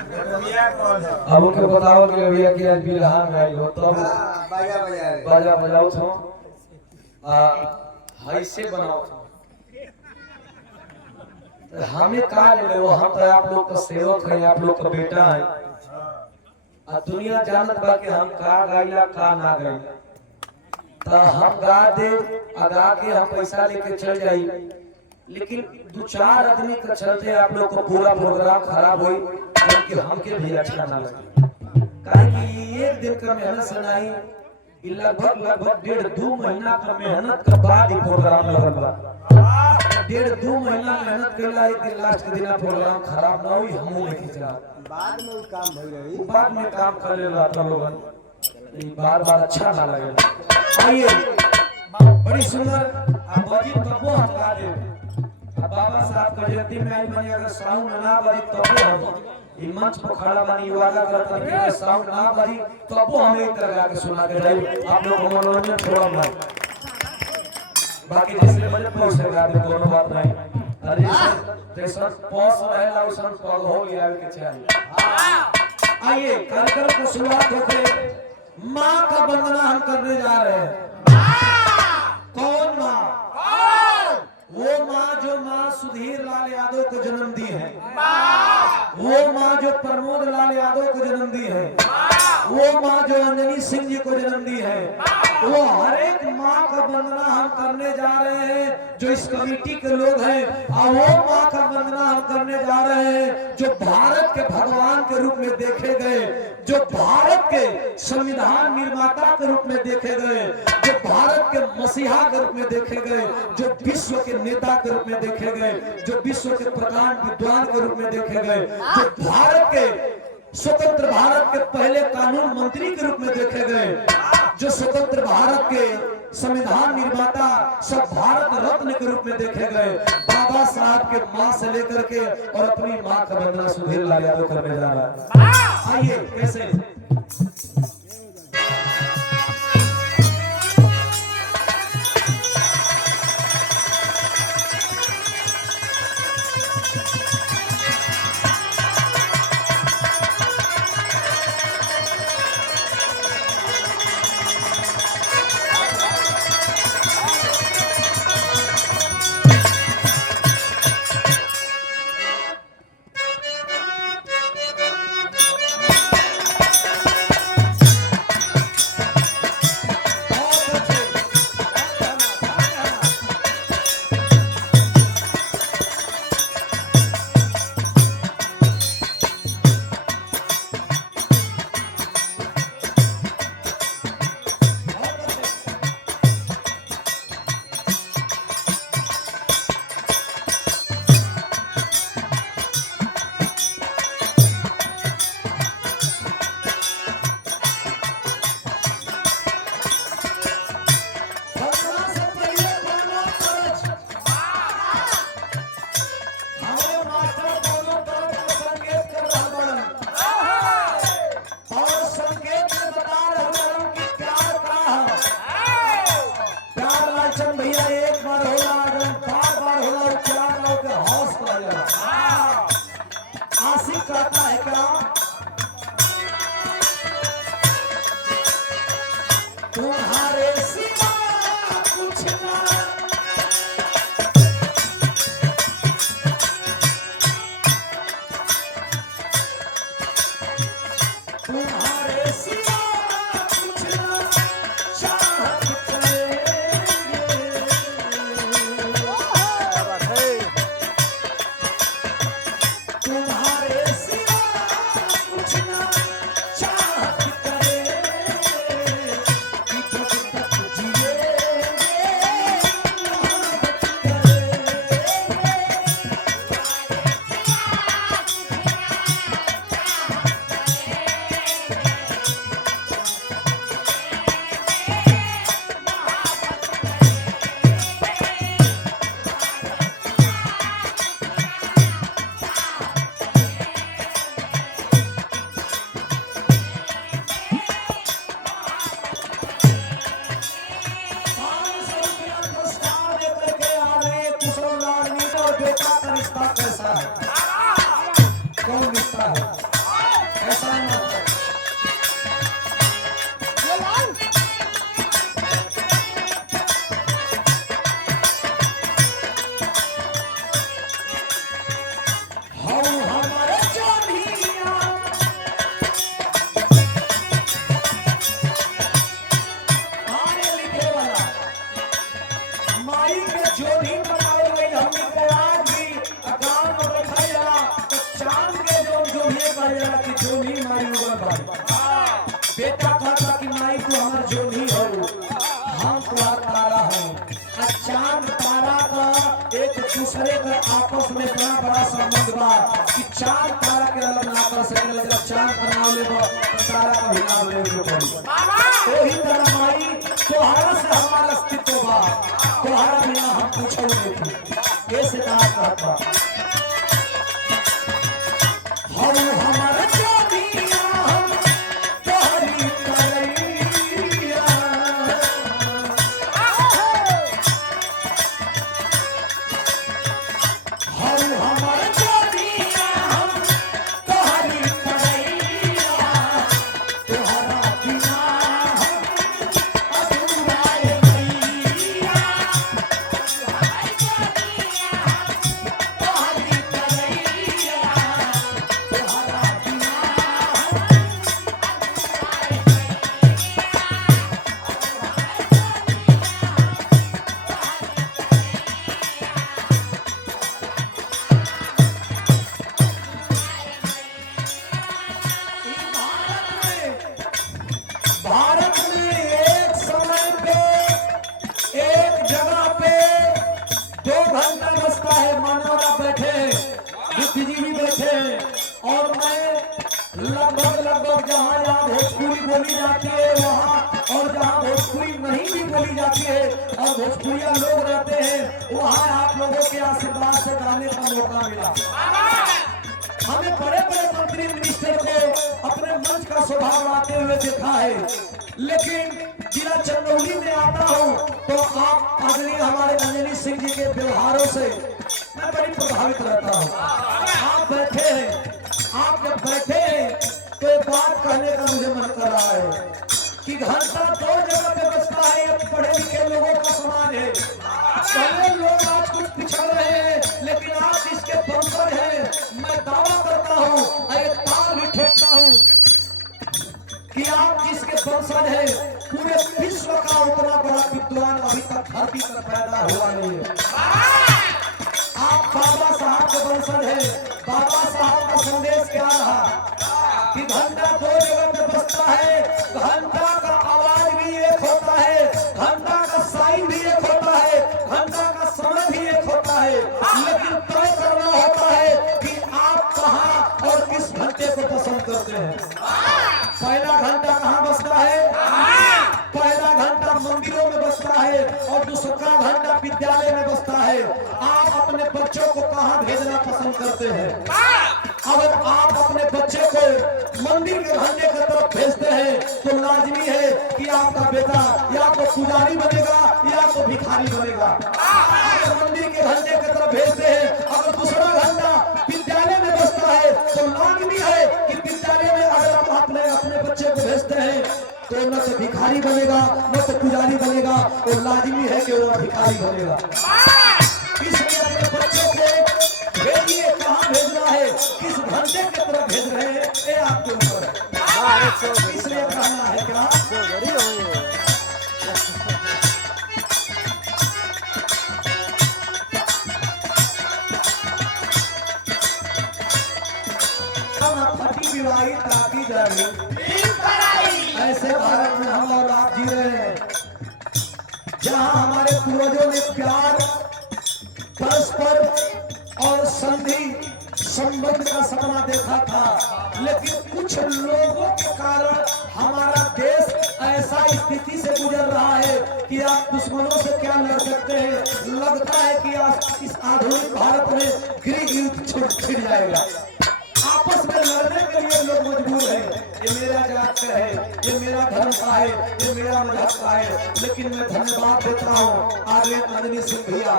अब उनके बताओ कि भैया कि आज बिरहा गाई हो तब बाजा बजाओ छो हैसे बनाओ छो। हमें का ले वो हम तो आप लोग का सेवक है, आप लोग का बेटा है। दुनिया जानत बा कि हम का गाइला का ना गाइला, तो हम गा दे अगा के हम पैसा लेके चल जाई, लेकिन दो चार आदमी के चलते आप लोग को पूरा प्रोग्राम खराब हुई, क्योंकि हमके भी अच्छा ना लगे। काहे कि एक दिन का मेहनत से नहीं, लगभग 1.5-2 महीना का मेहनत के बाद ही प्रोग्राम लगल बा। 1.5-2 महीना मेहनत कैला, एक दिन लास्ट के दिन प्रोग्राम खराब ना हुई, हमहू नहीं खींचा। बाद में काम भइल रही, बाद में काम कर ले रहा लोगन, बार अच्छा ना लगे। आइए बड़ी सुंदर आप बाजी तबो हम गा दे। अब बाबा साहब का जयंती में आई बनी, अगर साउंड ना बजी तबो हम ई मंच पर खड़ा बनी वादा करता कि अगर साउंड ना बजी तबो हम एक तरह के सुना के जाई, आप लोग मनोरंजन थोड़ा ना। बाकी जिसने बजे पहुंचे गा दे, कोनो बात नहीं। अरे जैसा पॉस रहेला उसन पग हो गया के चाहिए। आइए कार्यक्रम को शुरुआत होके माँ का वंदना हम करने जा रहे हैं। कौन माँ? वो माँ जो माँ सुधीर लाल यादव को जन्म दी है, वो माँ जो प्रमोद लाल यादव को जन्म दी है, वो माँ जो अंजनी सिंह जी को जन्म दी है, वो हर एक माँ का वंदना हम करने जा रहे हैं जो इस कमेटी के लोग हैं। और वो माँ का वंदना हम करने जा रहे हैं जो भारत के भगवान के रूप में देखे गए, जो भारत के संविधान निर्माता के रूप में देखे गए, जो भारत के मसीहा के रूप में देखे गए, जो विश्व के नेता के रूप में देखे गए, जो विश्व के प्रधान विद्वान के रूप में देखे गए, जो भारत के स्वतंत्र भारत के पहले कानून मंत्री के रूप में देखे गए, जो स्वतंत्र भारत के संविधान निर्माता सब भारत रत्न के रूप में देखे गए, बाबा साहब के मां से लेकर के और अपनी मां का वंदना सुधीर लाल यादव करने जा रहा है। आइए कैसे ऐसा मत कर। हम हमारे जोनिया आने लिखे वाला माई के जोनी बनावे गई हमने कहा कि अकाल में बैठा जाला तो चांद के जो भी कर जाला कि जोनी माई उगर भाई बेटा कहता कि माई तू हमार जोनी हो हम तुम्हार तारा है और चांद तारा का एक दूसरे का आपस में इतना बड़ा संबंध बा कि चांद तारा के अलग ना कर सके जब चांद का नाम ले तो तारा का भी नाम ले लो वही तरह माई तोहरा से हमारा अस्तित्व बा तोहरा बिना हम पूछो नहीं कैसे कहा कहता हम हमारा जोनिया हम तोहरी करैया हम हमारा जोनिया हम तोहरी करैया तोहरा बिना हम अधूरा है भैया तोहरी करैया तोहरा बिना भारत में एक समय पे एक जगह पे 2 घंटा बसता है मानवता बैठे बुद्धिजीवी बैठे और मैं लगभग जहाँ जहाँ भोजपुरी बोली जाती है वहाँ और जहाँ भोजपुरी नहीं भी बोली जाती है और भोजपुरिया लोग रहते हैं वहाँ आप लोगों के आशीर्वाद से गाने का मौका मिला हमें बड़े बड़े मंत्री मिनिस्टर को अपने मंच का शोभा बढ़ाते हुए देखा है लेकिन जिला चंदौली में आता हूँ तो आप आदरणीय हमारे अंजनी सिंह जी के व्यवहारों से मैं बड़ी प्रभावित रहता हूँ आप बैठे हैं आप जब बैठे हैं तो एक बात कहने का मुझे मन कर रहा है कि घंटा 2 जगह पे बचता है ये पढ़े लिखे लोगों का समान है पहले लोग आज कुछ पिछड़ रहे हैं लेकिन आज इसके बंपर है मैं दावा करता हूँ और एक ताल भी ठोकता हूँ कि आप जिसके वंशज है पूरे विश्व का उतना बड़ा विद्वान अभी तक धरती पर पैदा हुआ नहीं है आप बाबा साहब के वंशज है बाबा साहब का संदेश क्या रहा कि घंटा 2 जगह पे बजता है घंटा का आवाज भी एक होता है घंटा का साइन भी एक होता है घंटा का समय भी एक होता है लेकिन तय करना होता है कि आप कहाँ और किस घंटे को पसंद करते हैं पहला घंटा कहाँ बजता है पहला घंटा मंदिरों में बजता है और दूसरा घंटा विद्यालय में बजता है आप अपने बच्चों को कहाँ भेजना पसंद करते हैं अगर आप अपने बच्चे को मंदिर के घंटे की तरफ भेजते हैं तो लाजमी है कि आपका बेटा या तो पुजारी बनेगा या तो भिखारी बनेगा अगर मंदिर के घंटे की तरफ भेजते हैं अगर दूसरा घंटा विद्यालय में बजता है तो लाजमी है कि विद्यालय में अगर आप अपने बच्चे को भेजते हैं तो न तो भिखारी बनेगा न तो पुजारी बनेगा और लाजमी है कि वो भिखारी बनेगा इसलिए अपने बच्चों को भेजिए कहाँ भेजना है किस घंटे की तरफ भेज रहे हैं ये आपके ऊपर है इसलिए कहना है क्या फटी विवाही ताकि ऐसे भारत में हम और आप जी रहे हैं जहाँ हमारे पूर्वजों ने प्यार परस्पर और संधि संबंध का सपना देखा था लेकिन कुछ लोगों के कारण हमारा देश ऐसा स्थिति से गुजर रहा है कि आप दुश्मनों से क्या लड़ सकते हैं लगता है कि आज इस आधुनिक भारत में गृह युद्ध छिड़ जाएगा आपस में लड़ने के लिए लोग मजबूर हैं ये मेरा जात का है, ये मेरा धर्म का है, ये मेरा मजहब का है। लेकिन मैं धन्यवाद देता हूँ आगे नंदिनी सिंह भैया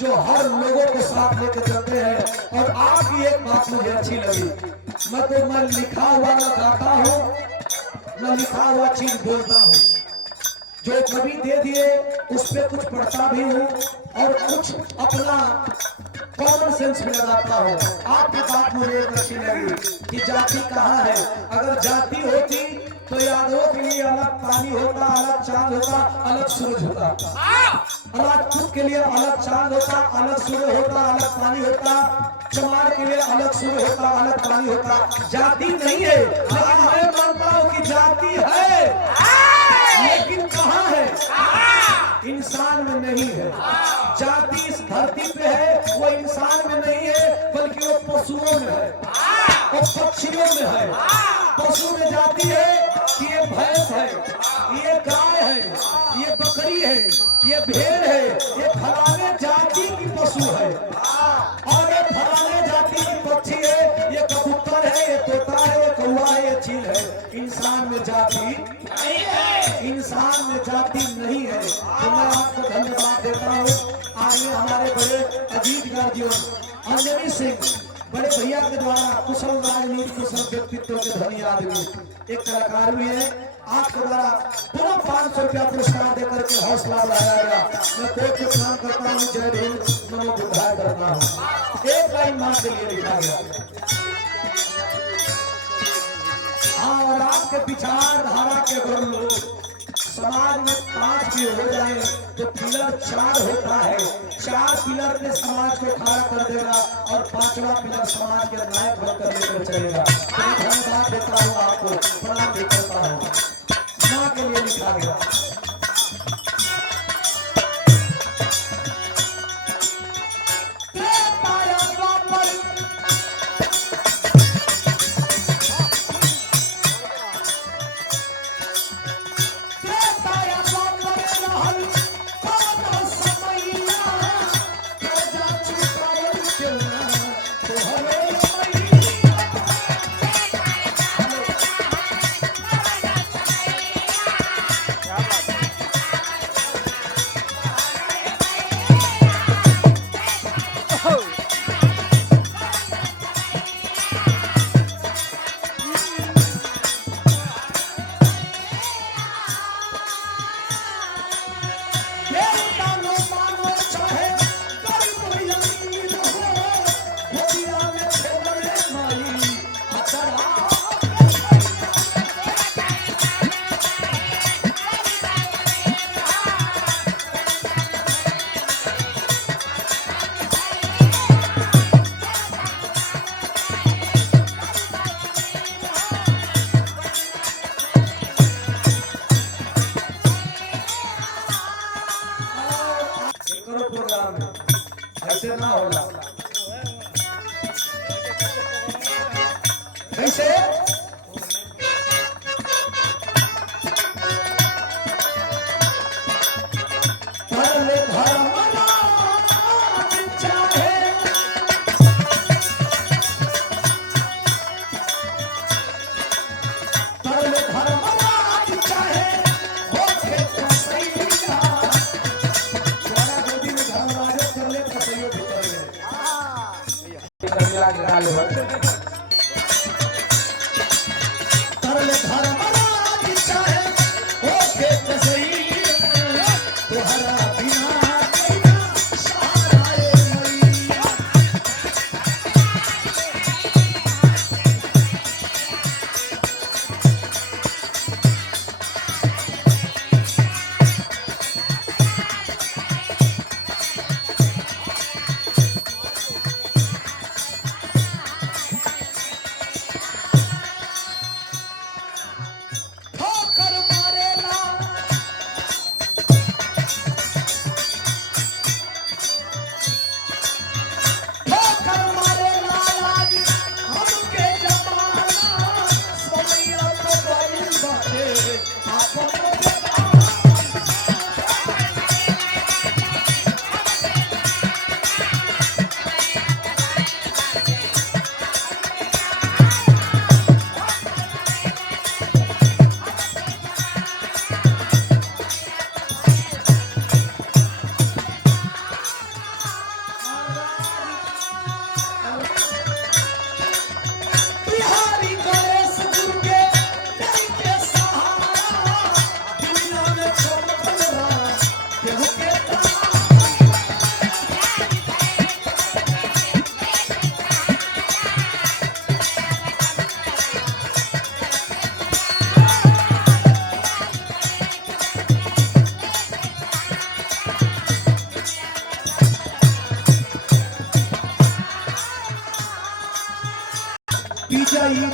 जो हर लोगों को साथ लेकर चलते हैं। और आपकी एक बात मुझे अच्छी लगी, मैं लिखा हुआ न गाता हूँ न लिखा हुआ चीज बोलता हूँ। जो कवि दे दिए उस पे कुछ पढ़ता भी हूँ और कुछ अपना कॉमन सेंस में लगाता हूँ। आपकी बात मुझे एक अच्छी लगी कि जाति कहाँ है। अगर जाति होती तो यादवों के लिए अलग पानी होता, अलग चांद होता, अलग सूरज होता। राजपूत के लिए अलग चांद होता, अलग सूरज होता, अलग पानी होता। चमार के लिए अलग सूरज होता, अलग पानी होता। जाति नहीं है, लेकिन मैं मानता हूँ कि जाति है, लेकिन कहाँ है? इंसान में नहीं है। जाति इस धरती पे है, वो इंसान में नहीं है, बल्कि वो पशुओं में है, वो पक्षियों में है। पशु में जाति है कि ये भैंस है, ये गाय है, ये बकरी है, ये भेड़ है, ये फलाने जाति की पशु है और ये फलाने जाति की पक्षी है, ये कबूतर है, ये तोता है, ये कौवा है, ये चील है। इंसान में जाति नहीं है, इंसान में जाति नहीं है। तो मैं आपको धन्यवाद देता हूँ। आगे हमारे बड़े अजीतगार जीवन अंजनी सिंह बड़े भैया के द्वारा कुशल राजनीति, कुशल व्यक्तित्व के धनी आदमी, एक कलाकार भी है। आपके द्वारा पूरा 500 रुपया पुरस्कार देकर के हौसला बढ़ाया गया। मैं कोर्ट के प्रणाम करता हूँ, जय भीम, नमो बुद्धाय करता हूँ। एक लाइन मां के लिए लिखा गया। और आपके विचारधारा के अगर लोग समाज में 5 भी हो जाए तो पिलर 4 होता है। 4 पिलर ने समाज को खड़ा कर देगा और 5वां पिलर समाज के नायक बनकर लेकर चलेगा। मैं धन्यवाद देता हूँ, आपको प्रणाम भी करता हूँ। मां के लिए लिखा गया। ऐसे ना होला। कैसे? परले धर्म चाहे परले धर्म चाहे होके कसैया वाला गोदी में धर्म राज कर ले कसैयो भीतर में तरले धर्म राज चाहे होके कसैया तोहरा बिना कैना सहाराए मैया।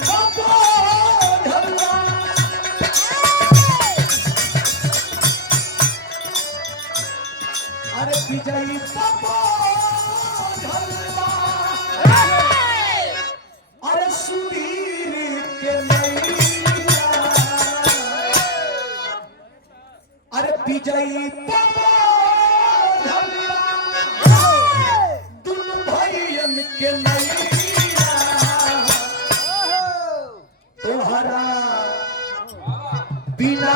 बाबा ढलवा अरे विजयी बाबा ढलवा अरे सुधीर के नैया अरे विजयी बाबा ढलवा दुनु भैयन के नैया तोहरा बिना